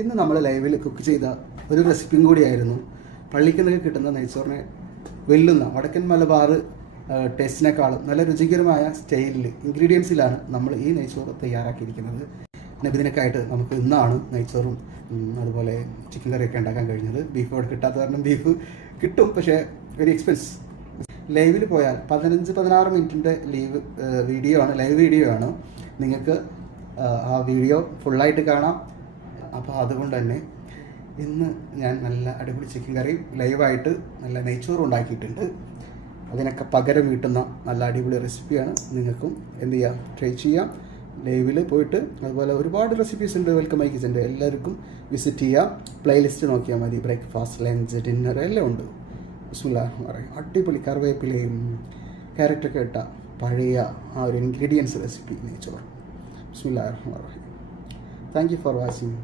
ഇന്ന് നമ്മൾ ലൈവിൽ കുക്ക് ചെയ്ത ഒരു റെസിപ്പിയും കൂടിയായിരുന്നു. പള്ളിക്കുന്നൊക്കെ കിട്ടുന്ന നെയ്ച്ചോറിനെ വെല്ലുന്ന വടക്കൻ മലബാർ ടേസ്റ്റിനേക്കാളും നല്ല രുചികരമായ സ്റ്റൈലിൽ ഇൻഗ്രീഡിയൻസിലാണ് നമ്മൾ ഈ നെയ്ച്ചോറ് തയ്യാറാക്കിയിരിക്കുന്നത്. നബിദിനൊക്കെയായിട്ട് നമുക്ക് ഇന്നാണ് നെയ്ച്ചോറും അതുപോലെ ചിക്കൻ കറിയൊക്കെ ഉണ്ടാക്കാൻ കഴിഞ്ഞത്. ബീഫ് അവിടെ കിട്ടാത്ത കാരണം ബീഫ് കിട്ടും, പക്ഷേ വെരി എക്സ്പെൻസ്. ലൈവിൽ പോയാൽ 15-16 മിനിറ്റിൻ്റെ ലൈവ് വീഡിയോ ആണ്. നിങ്ങൾക്ക് ആ വീഡിയോ ഫുള്ളായിട്ട് കാണാം. അപ്പോൾ അതുകൊണ്ട് തന്നെ ഇന്ന് ഞാൻ നല്ല അടിപൊളി ചിക്കൻ കറി ലൈവായിട്ട് നല്ല നെയ്ച്ചോറും ഉണ്ടാക്കിയിട്ടുണ്ട്. അതിനൊക്കെ പകരം വീട്ടുന്ന നല്ല അടിപൊളി റെസിപ്പിയാണ്. നിങ്ങൾക്കും എന്ത് ചെയ്യാം, ട്രൈ ചെയ്യാം. ലൈവിൽ പോയിട്ട് അതുപോലെ ഒരുപാട് റെസിപ്പീസ് ഉണ്ട് വെൽക്കം മൈ കിച്ചൻ്റെ. എല്ലാവർക്കും വിസിറ്റ് ചെയ്യാം. പ്ലേലിസ്റ്റ് നോക്കിയാൽ മതി. ബ്രേക്ക്ഫാസ്റ്റ്, ലഞ്ച്, ഡിന്നർ എല്ലാം ഉണ്ട്. ബിസ്മില്ലാഹിർ റഹ്മാനിർ റഹീം. അടിപൊളി കറിവേപ്പിലയും ക്യാരറ്റൊക്കെ ഇട്ട പഴയ ആ ഒരു ഇൻഗ്രീഡിയൻസ് റെസിപ്പി നെയ്ച്ചോറ്. ബിസ്മില്ലാഹിർ റഹ്മാനിർ റഹീം. Thank you for watching.